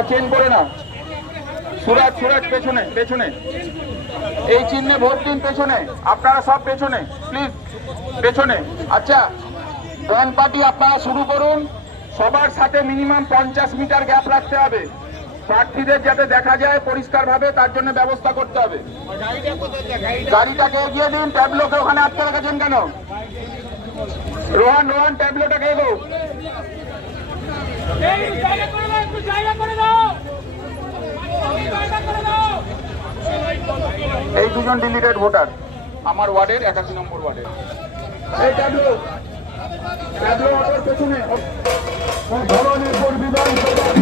এটা চেঞ্জ করে না। সুরাজ সুরাজ পেছনে পেছনে, এই চিহ্নে ভোট দিন পেছনে, আপনারা সব পেছনে প্লিজ পেছনে। আচ্ছা ব্যান্ড পার্টি আপনারা শুরু করুন, সবার সাথে মিনিমাম 50 মিটার গ্যাপ রাখতে হবে, প্রার্থীদের যাতে দেখা যায় পরিষ্কার ভাবে, তার জন্য ব্যবস্থা করতে হবে। গাড়িটাকে এগিয়ে দিন, ট্যাবলোকে ওখানে আটকে রেখেছেন কেন? রোহান রোহান ট্যাবলোটাকে এগো। এই দুজন ডিলিটেড ভোটার আমার ওয়ার্ডের 81 নম্বর ওয়ার্ডের। এই ট্যাবলো ট্যাবলো অটোর পেছনে ধরনের বিধানসভা